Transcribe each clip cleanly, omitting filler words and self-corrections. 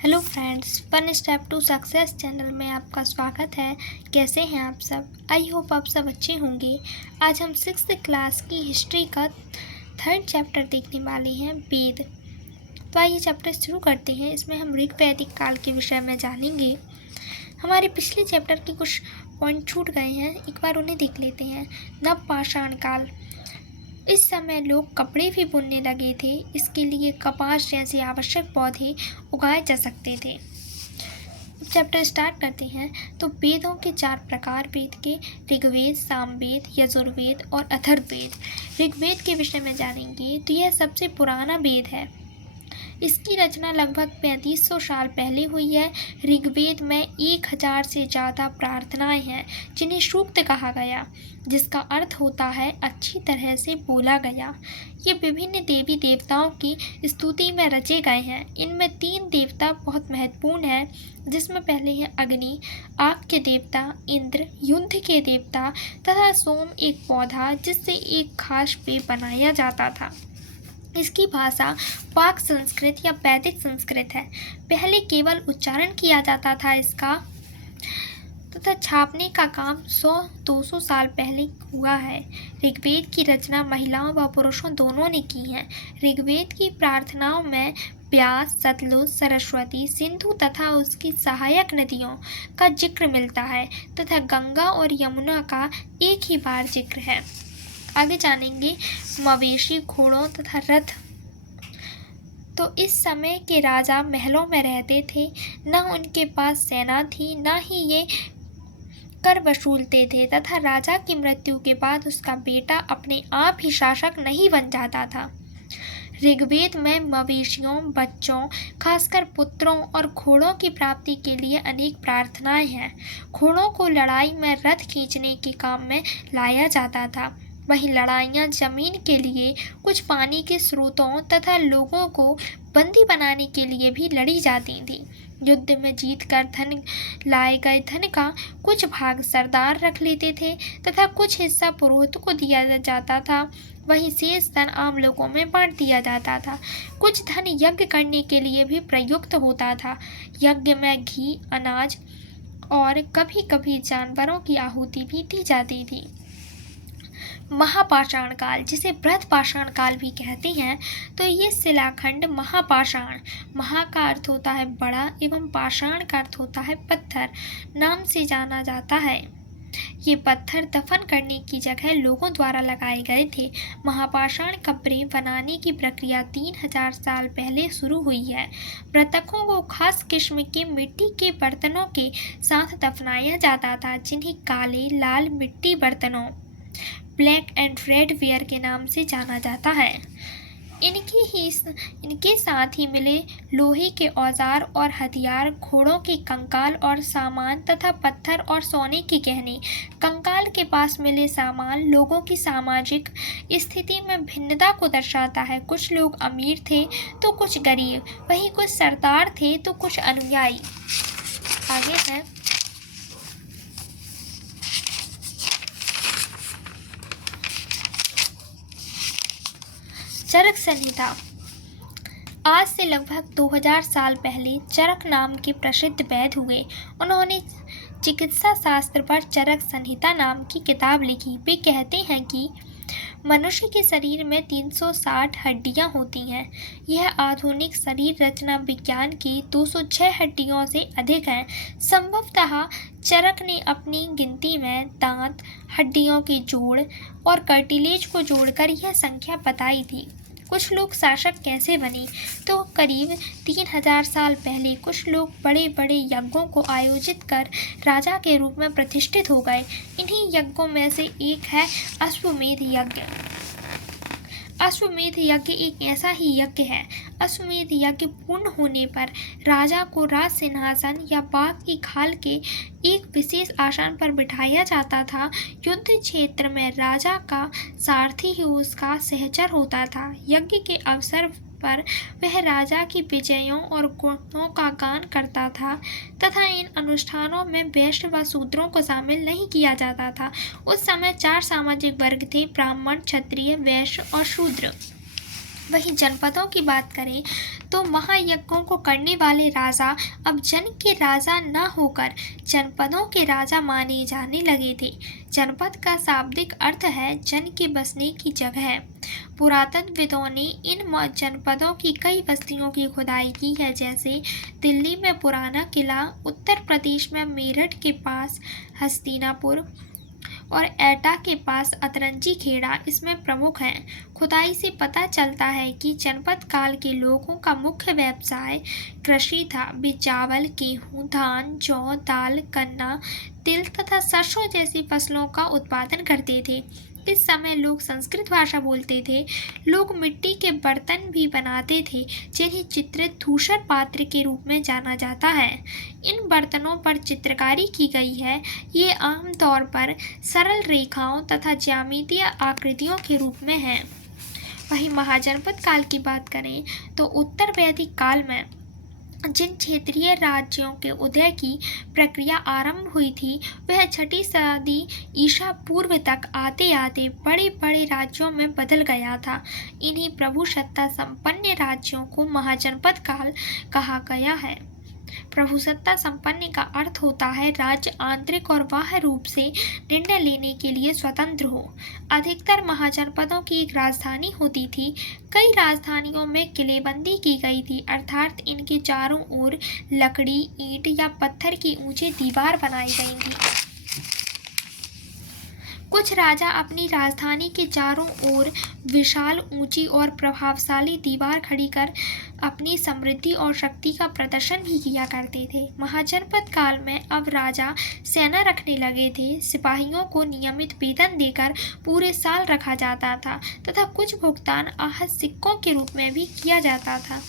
Hello friends, one step to success channel में आपका स्वागत है। कैसे हैं आप सब? आई होप आप सब अच्छे होंगे। आज हम 6th क्लास की हिस्ट्री का 3rd चैप्टर देखने वाले हैं, वेद। तो आइए चैप्टर शुरू करते हैं। इसमें हम ऋग वैदिक काल के विषय में जानेंगे। हमारे पिछले चैप्टर के कुछ पॉइंट छूट गए हैं, एक बार उन्हें देख लेते हैं। नवपाषाण काल। इस समय लोग कपड़े भी बुनने लगे थे। इसके लिए कपास जैसे आवश्यक पौधे उगाए जा सकते थे। चैप्टर स्टार्ट करते हैं। तो वेदों के 4 प्रकार वेद के: ऋग्वेद, सामवेद, यजुर्वेद और अथर्ववेद। ऋग्वेद के विषय में जानेंगे तो यह सबसे पुराना वेद है। इसकी रचना लगभग 3500 साल पहले हुई है। ऋग्वेद में 1000 से ज़्यादा प्रार्थनाएं हैं जिन्हें सूक्त कहा गया, जिसका अर्थ होता है अच्छी तरह से बोला गया। ये विभिन्न देवी देवताओं की स्तुति में रचे गए हैं। इनमें 3 देवता बहुत महत्वपूर्ण हैं, जिसमें पहले है अग्नि, आग के देवता, इंद्र युद्ध के देवता तथा सोम एक पौधा जिससे एक खास पेय बनाया जाता था। इसकी भाषा पाक संस्कृत या वैदिक संस्कृत है। पहले केवल उच्चारण किया जाता था इसका, तथा छापने का काम 100-200 साल पहले हुआ है। ऋग्वेद की रचना महिलाओं व पुरुषों दोनों ने की है। ऋग्वेद की प्रार्थनाओं में व्यास, सतलुज, सरस्वती, सिंधु तथा उसकी सहायक नदियों का जिक्र मिलता है तथा गंगा और यमुना का एक ही बार जिक्र है। आगे जानेंगे मवेशी, घोड़ों तथा रथ। तो इस समय के राजा महलों में रहते थे। न उनके पास सेना थी, न ही ये कर वसूलते थे तथा राजा की मृत्यु के बाद उसका बेटा अपने आप ही शासक नहीं बन जाता था। ऋग्वेद में मवेशियों, बच्चों, खासकर पुत्रों और घोड़ों की प्राप्ति के लिए अनेक प्रार्थनाएं हैं। घोड़ों को लड़ाई में रथ खींचने के काम में लाया जाता था। वहीं लड़ाइयाँ जमीन के लिए, कुछ पानी के स्रोतों तथा लोगों को बंदी बनाने के लिए भी लड़ी जाती थी। युद्ध में जीतकर धन लाए गए धन का कुछ भाग सरदार रख लेते थे तथा कुछ हिस्सा पुरोहित को दिया जाता था। वहीं शेष धन आम लोगों में बांट दिया जाता था। कुछ धन यज्ञ करने के लिए भी प्रयुक्त होता था। यज्ञ में घी, अनाज और कभी कभी जानवरों की आहुति भी दी जाती थी। महापाषाण काल, जिसे बृहत्पाषाण काल भी कहते हैं, तो ये शिलाखंड महापाषाण, महा का अर्थ होता है बड़ा एवं पाषाण का अर्थ होता है पत्थर, नाम से जाना जाता है। ये पत्थर दफन करने की जगह लोगों द्वारा लगाए गए थे। महापाषाण कब्रें बनाने की प्रक्रिया 3000 साल पहले शुरू हुई है। मृतकों को खास किस्म के मिट्टी के बर्तनों के साथ दफनाया जाता था, जिन्हें काले लाल मिट्टी बर्तनों, ब्लैक एंड रेड वेयर के नाम से जाना जाता है। इनके साथ ही मिले लोहे के औजार और हथियार, घोड़ों के कंकाल और सामान तथा पत्थर और सोने के गहने। कंकाल के पास मिले सामान लोगों की सामाजिक स्थिति में भिन्नता को दर्शाता है। कुछ लोग अमीर थे तो कुछ गरीब, वहीं कुछ सरदार थे तो कुछ अनुयायी। आगे है चरक संहिता। आज से लगभग 2000 साल पहले चरक नाम के प्रसिद्ध वैद्य हुए। उन्होंने चिकित्सा शास्त्र पर चरक संहिता नाम की किताब लिखी। वे कहते हैं कि मनुष्य के शरीर में 360 हड्डियां होती हैं। यह आधुनिक शरीर रचना विज्ञान की 206 हड्डियों से अधिक है। संभवतः चरक ने अपनी गिनती में दांत, हड्डियों के जोड़ और कार्टिलेज को जोड़कर यह संख्या बताई थी। कुछ लोग शासक कैसे बने? तो करीब 3000 साल पहले कुछ लोग बड़े बड़े यज्ञों को आयोजित कर राजा के रूप में प्रतिष्ठित हो गए। इन्हीं यज्ञों में से एक है अश्वमेध यज्ञ। अश्वमेध यज्ञ एक ऐसा ही यज्ञ है। अश्वमेध यज्ञ पूर्ण होने पर राजा को राज सिंहासन या बाघ की खाल के एक विशेष आसन पर बिठाया जाता था। युद्ध क्षेत्र में राजा का सारथी ही उसका सहचर होता था। यज्ञ के अवसर पर वह राजा की विजयों और गुणों का गान करता था तथा इन अनुष्ठानों में वैश्य व शूद्रों को शामिल नहीं किया जाता था। उस समय 4 सामाजिक वर्ग थे: ब्राह्मण, क्षत्रिय, वैश्य और शूद्र। वहीं जनपदों की बात करें तो महायज्ञों को करने वाले राजा अब जन के राजा न होकर जनपदों के राजा माने जाने लगे थे। जनपद का शाब्दिक अर्थ है जन के बसने की जगह। पुरातत्वविदों ने इन जनपदों की कई बस्तियों की खुदाई की है, जैसे दिल्ली में पुराना किला, उत्तर प्रदेश में मेरठ के पास हस्तिनापुर और एटा के पास अतरंजी खेड़ा इसमें प्रमुख हैं। खुदाई से पता चलता है कि जनपद काल के लोगों का मुख्य व्यवसाय कृषि था। वे चावल, गेहूं, धान, जौ, दाल, गन्ना, तिल तथा सरसों जैसी फसलों का उत्पादन करते थे। इस समय लोग संस्कृत भाषा बोलते थे। लोग मिट्टी के बर्तन भी बनाते थे, जिन्हें चित्रित धूसर पात्र के रूप में जाना जाता है। इन बर्तनों पर चित्रकारी की गई है। ये आमतौर पर सरल रेखाओं तथा ज्यामितीय आकृतियों के रूप में है। वहीं महाजनपद काल की बात करें तो उत्तर वैदिक काल में जिन क्षेत्रीय राज्यों के उदय की प्रक्रिया आरंभ हुई थी, वह 6ठी सदी ईसा पूर्व तक आते आते बड़े बड़े राज्यों में बदल गया था। इन्हीं प्रभुसत्ता संपन्न राज्यों को महाजनपद काल कहा गया है। प्रभुसत्ता संपन्न का अर्थ होता है राज्य आंतरिक और बाह्य रूप से निर्णय लेने के लिए स्वतंत्र हो। अधिकतर महाजनपदों की एक राजधानी होती थी। कई राजधानियों में किलेबंदी की गई थी, अर्थात इनके चारों ओर लकड़ी, ईंट या पत्थर की ऊंची दीवार बनाई गई थी। कुछ राजा अपनी राजधानी के चारों ओर विशाल, ऊंची और प्रभावशाली दीवार खड़ी कर अपनी समृद्धि और शक्ति का प्रदर्शन भी किया करते थे। महाजनपद काल में अब राजा सेना रखने लगे थे। सिपाहियों को नियमित वेतन देकर पूरे साल रखा जाता था तथा कुछ भुगतान आहत सिक्कों के रूप में भी किया जाता था।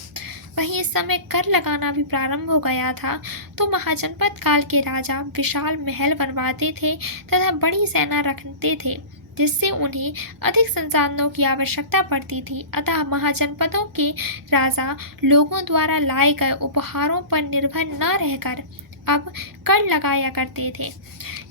वहीं इस समय कर लगाना भी प्रारंभ हो गया था, तो महाजनपद काल के राजा विशाल महल बनवाते थे तथा बड़ी सेना रखते थे, जिससे उन्हें अधिक संसाधनों की आवश्यकता पड़ती थी। अतः महाजनपदों के राजा लोगों द्वारा लाए गए उपहारों पर निर्भर न रहकर अब कर लगाया करते थे।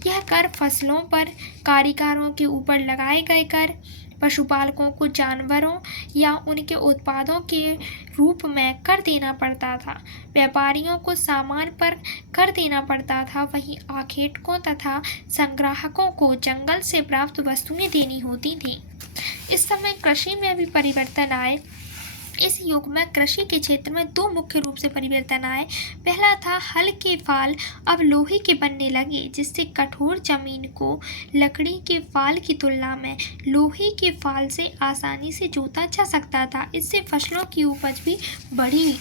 यह कर फसलों पर, कारीगरों के ऊपर लगाए गए कर, पशुपालकों को जानवरों या उनके उत्पादों के रूप में कर देना पड़ता था। व्यापारियों को सामान पर कर देना पड़ता था। वहीं आखेटकों तथा संग्राहकों को जंगल से प्राप्त वस्तुएं देनी होती थी। इस समय कृषि में भी परिवर्तन आए। इस युग में कृषि के क्षेत्र में दो मुख्य रूप से परिवर्तन आए। पहला था हल के फाल अब लोहे के बनने लगे, जिससे कठोर जमीन को लकड़ी के फाल की तुलना में लोहे के फाल से आसानी से जोता जा सकता था। इससे फसलों की उपज भी बढ़ी।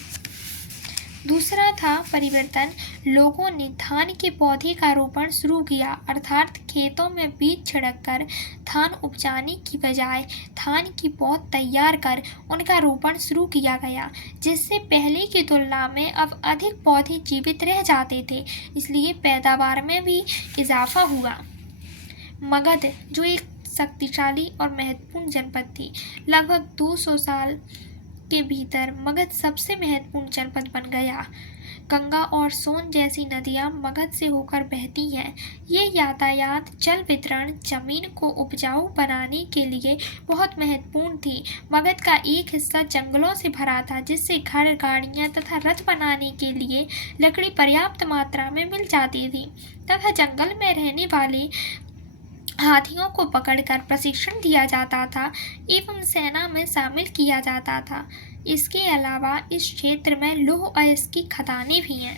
दूसरा था परिवर्तन, लोगों ने धान के पौधे का रोपण शुरू किया, अर्थात खेतों में बीज छिड़ककर धान उपजाने की बजाय धान की पौध तैयार कर उनका रोपण शुरू किया गया, जिससे पहले की तुलना में अब अधिक पौधे जीवित रह जाते थे, इसलिए पैदावार में भी इजाफा हुआ। मगध, जो एक शक्तिशाली और महत्वपूर्ण जनपद थी, लगभग 200 साल के भीतर मगध सबसे महत्वपूर्ण जनपद बन गया। गंगा और सोन जैसी नदियां मगध से होकर बहती हैं। ये यातायात, जल वितरण, जमीन को उपजाऊ बनाने के लिए बहुत महत्वपूर्ण थी। मगध का एक हिस्सा जंगलों से भरा था, जिससे घर, गाड़ियां तथा रथ बनाने के लिए लकड़ी पर्याप्त मात्रा में मिल जाती थी तथा जंगल में रहने वाले हाथियों को पकड़कर प्रशिक्षण दिया जाता था एवं सेना में शामिल किया जाता था। इसके अलावा इस क्षेत्र में लौह अयस्क की खदानें भी हैं।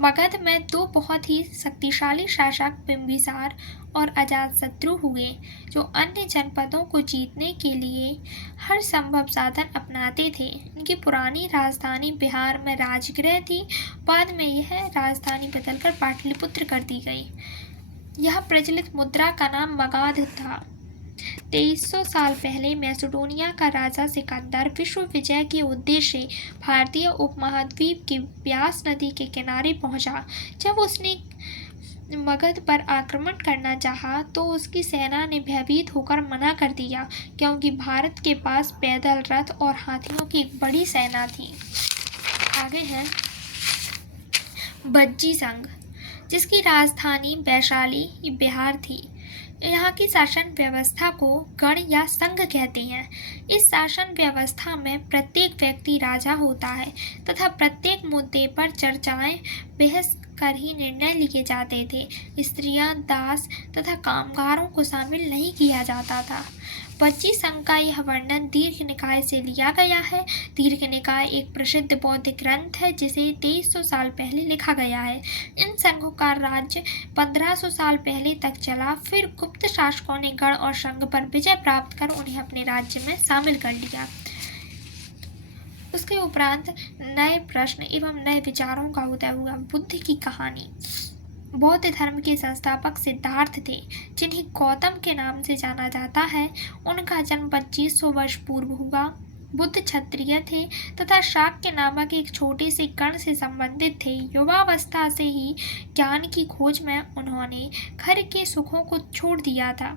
मगध में दो बहुत ही शक्तिशाली शासक बिंबिसार और अजातशत्रु हुए, जो अन्य जनपदों को जीतने के लिए हर संभव साधन अपनाते थे। इनकी पुरानी राजधानी बिहार में राजगृह थी। बाद में यह राजधानी बदलकर पाटलिपुत्र कर दी गई। यह प्रचलित मुद्रा का नाम मगध था। 2300 साल पहले मैसेडोनिया का राजा सिकंदर विश्व विजय के उद्देश्य से भारतीय उपमहाद्वीप के ब्यास नदी के किनारे पहुंचा। जब उसने मगध पर आक्रमण करना चाहा तो उसकी सेना ने भयभीत होकर मना कर दिया, क्योंकि भारत के पास पैदल रथ और हाथियों की एक बड़ी सेना थी। आगे है बज्जी संघ, जिसकी राजधानी वैशाली बिहार थी। यहाँ की शासन व्यवस्था को गण या संघ कहते हैं। इस शासन व्यवस्था में प्रत्येक व्यक्ति राजा होता है तथा प्रत्येक मुद्दे पर चर्चाएं बहस कर ही निर्णय लिए जाते थे। स्त्रियां, दास तथा कामगारों को शामिल नहीं किया जाता था। 25 संघ का यह वर्णन दीर्घ निकाय से लिया गया है। दीर्घ निकाय एक प्रसिद्ध बौद्ध ग्रंथ है जिसे 2300 साल पहले लिखा गया है। इन संघों का राज्य 1500 साल पहले तक चला। फिर गुप्त शासकों ने गण और संघ पर विजय प्राप्त कर उन्हें अपने राज्य में शामिल कर लिया। उसके उपरांत नए प्रश्न एवं नए विचारों का उदय हुआ। बुद्ध की कहानी। बौद्ध धर्म के संस्थापक सिद्धार्थ थे, जिन्हें गौतम के नाम से जाना जाता है। उनका जन्म 2500 वर्ष पूर्व हुआ। बुद्ध क्षत्रिय थे तथा शाक्य नामक एक छोटे से गण से संबंधित थे। युवावस्था से ही ज्ञान की खोज में उन्होंने घर के सुखों को छोड़ दिया था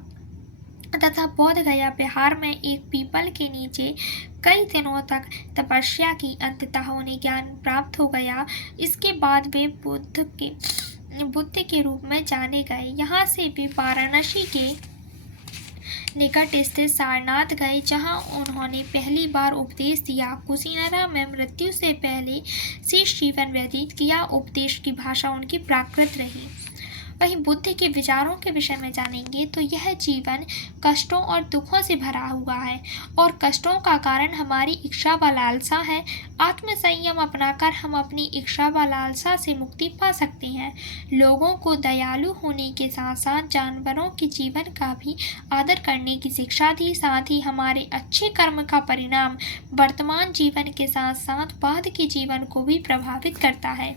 तथा बोध गया बिहार में एक पीपल के नीचे कई दिनों तक तपस्या की। अंततः उन्हें ज्ञान प्राप्त हो गया। इसके बाद वे बुद्ध के रूप में जाने गए। यहाँ से वे वाराणसी के निकट स्थित सारनाथ गए, जहाँ उन्होंने पहली बार उपदेश दिया। कुशीनरा में मृत्यु से पहले शेष जीवन व्यतीत किया। उपदेश की भाषा उनकी प्राकृत रही। वहीं बुद्ध के विचारों के विषय में जानेंगे तो यह जीवन कष्टों और दुखों से भरा हुआ है और कष्टों का कारण हमारी इच्छा व लालसा है। आत्म संयम अपनाकर हम अपनी इच्छा व लालसा से मुक्ति पा सकते हैं। लोगों को दयालु होने के साथ साथ जानवरों के जीवन का भी आदर करने की शिक्षा दी। साथ ही हमारे अच्छे कर्म का परिणाम वर्तमान जीवन के साथ साथ बाद के जीवन को भी प्रभावित करता है।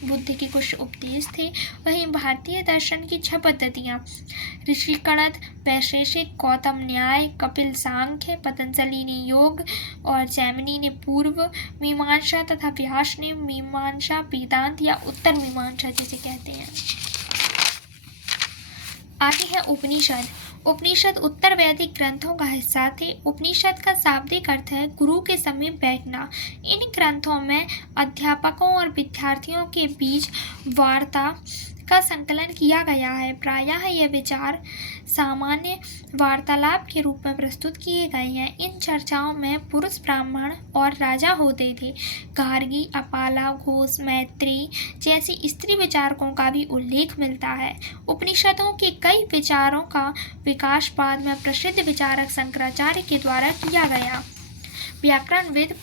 बुद्ध के कुछ उपदेश थे। वहीं भारतीय दर्शन की 6 पद्धतियाँ: ऋषि गणित, वैशेषिक, गौतम न्याय, कपिल सांख्य, पतंजलि ने योग और जैमिनी ने पूर्व मीमांसा तथा व्यास ने मीमांसा, वेदांत या उत्तर मीमांसा जिसे कहते हैं। आगे है उपनिषद। उपनिषद उत्तर वैदिक ग्रंथों का हिस्सा थे। उपनिषद का शाब्दिक अर्थ है गुरु के समीप बैठना। इन ग्रंथों में अध्यापकों और विद्यार्थियों के बीच वार्ता का संकलन किया गया है। प्रायः ये विचार सामान्य वार्तालाप के रूप में प्रस्तुत किए गए हैं। इन चर्चाओं में पुरुष ब्राह्मण और राजा होते थे। गार्गी, अपाला, घोष, मैत्री जैसे स्त्री विचारकों का भी उल्लेख मिलता है। उपनिषदों के कई विचारों का विकास बाद में प्रसिद्ध विचारक शंकराचार्य के द्वारा किया गया। व्याकरणविद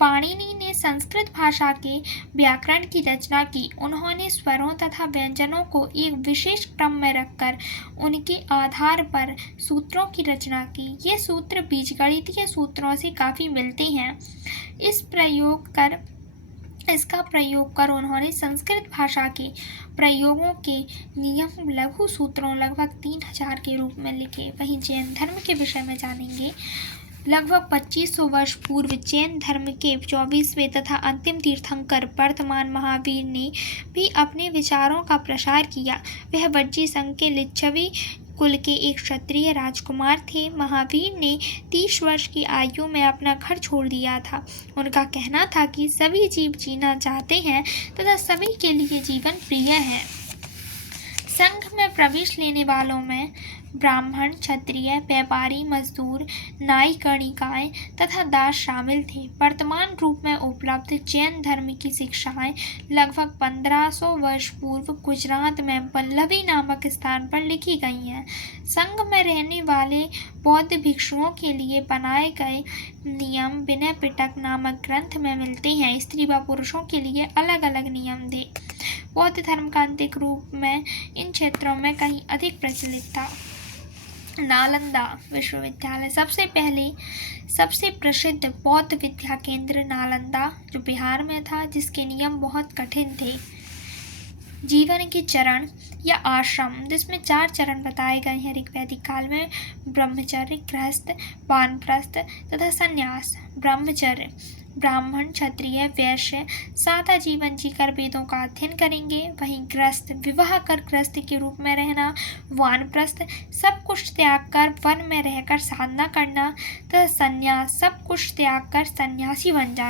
पाणिनि ने संस्कृत भाषा के व्याकरण की रचना की। उन्होंने स्वरों तथा व्यंजनों को एक विशेष क्रम में रखकर उनके आधार पर सूत्रों की रचना की। ये सूत्र बीजगणितीय सूत्रों से काफ़ी मिलते हैं। इसका प्रयोग कर उन्होंने संस्कृत भाषा के प्रयोगों के नियम लघु सूत्रों लगभग 3000 के रूप में लिखे। वहीं जैन धर्म के विषय में जानेंगे। लगभग 2500 वर्ष पूर्व जैन धर्म के 24वें तथा अंतिम तीर्थंकर वर्तमान महावीर ने भी अपने विचारों का प्रसार किया। वह वज्जी संघ के लिच्छवी कुल के एक क्षत्रिय राजकुमार थे। महावीर ने 30 वर्ष की आयु में अपना घर छोड़ दिया था। उनका कहना था कि सभी जीव जीना चाहते हैं तथा सभी के लिए जीवन प्रिय है। संघ में प्रवेश लेने वालों में ब्राह्मण, क्षत्रिय, व्यापारी, मजदूर, नाई, गणिकाएँ तथा दास शामिल थे। वर्तमान रूप में उपलब्ध जैन धर्म की शिक्षाएं लगभग 1500 वर्ष पूर्व गुजरात में वल्लभी नामक स्थान पर लिखी गई हैं। संघ में रहने वाले बौद्ध भिक्षुओं के लिए बनाए गए नियम विनय पिटक नामक ग्रंथ में मिलते हैं। स्त्री व पुरुषों के लिए अलग अलग नियम थे। बौद्ध धर्म का आंतरिक रूप में इन क्षेत्रों में कहीं अधिक प्रचलित था। नालंदा विश्वविद्यालय सबसे प्रसिद्ध बौद्ध विद्या केंद्र नालंदा जो बिहार में था, जिसके नियम बहुत कठिन थे। जीवन के चरण या आश्रम, जिसमें 4 चरण बताए गए हैं ऋग्वैदिक काल में: ब्रह्मचर्य, गृहस्थ, वानप्रस्थ तथा संन्यास। ब्रह्मचर्य ब्राह्मण, क्षत्रिय, वैश्य सादा जीवन जीकर वेदों का अध्ययन करेंगे। वहीं गृहस्थ विवाह कर गृहस्थ के रूप में रहना। वानप्रस्थ सब कुछ त्याग कर वन में रहकर साधना करना तथा संन्यास सब कुछ त्याग कर सन्यासी बन जाना।